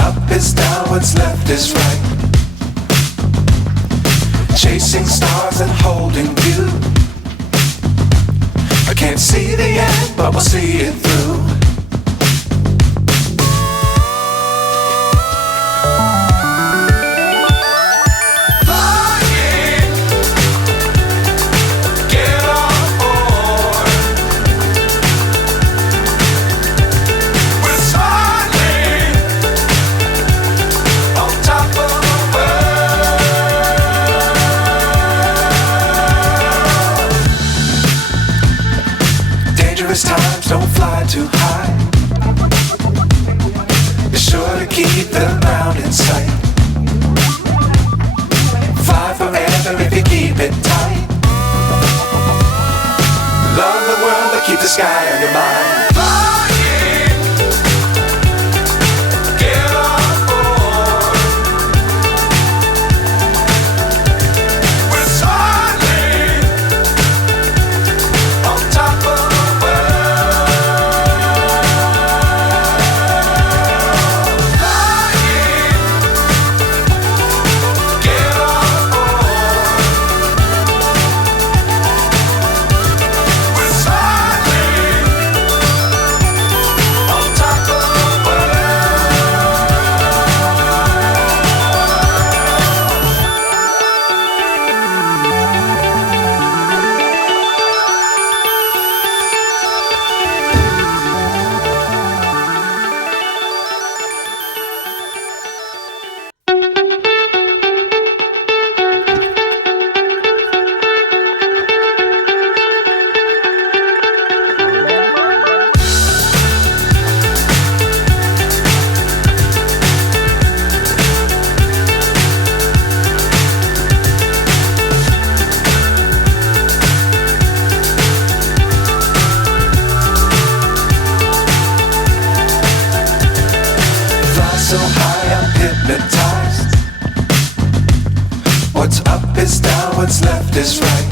up is down, what's left is right. Chasing stars and holding you. I can't see the end, but we'll see it through. Times don't fly too high. Be sure to keep the ground in sight. Fly forever if you keep it tight. Love the world but keep the sky on your mind. So high I'm hypnotized. What's up is down, what's left is right.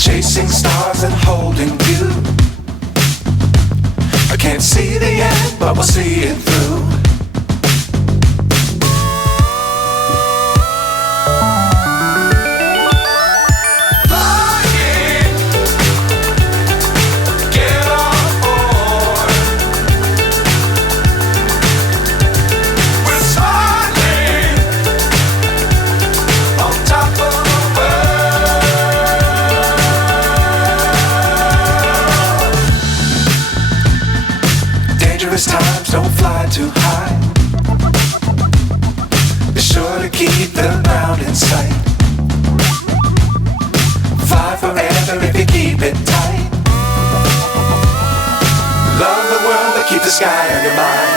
Chasing stars and holding you. I can't see the end, but we'll see it through. Times don't fly too high. Be sure to keep the ground in sight. Fly forever if you keep it tight. Love the world but keep the sky on your mind.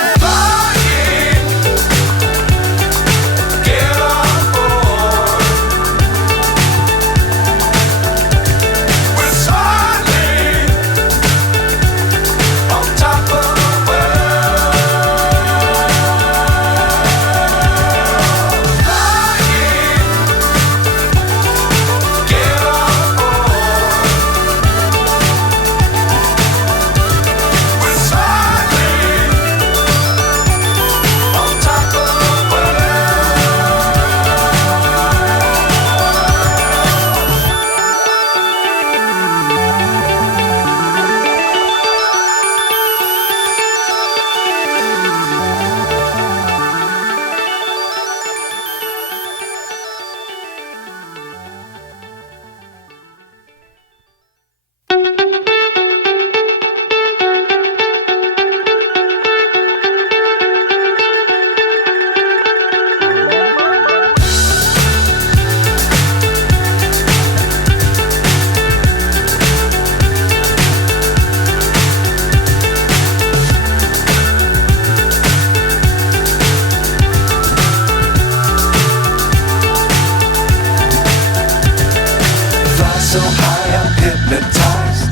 So high I'm hypnotized.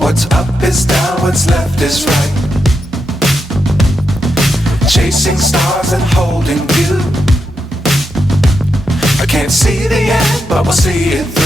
What's up is down, what's left is right. Chasing stars and holding you. I can't see the end, but we'll see it through.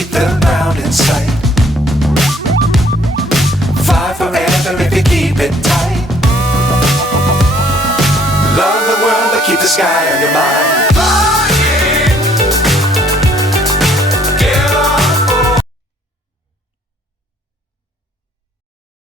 keep the ground in sight. Fly forever if you keep it tight. Love the world but keep the sky on your mind.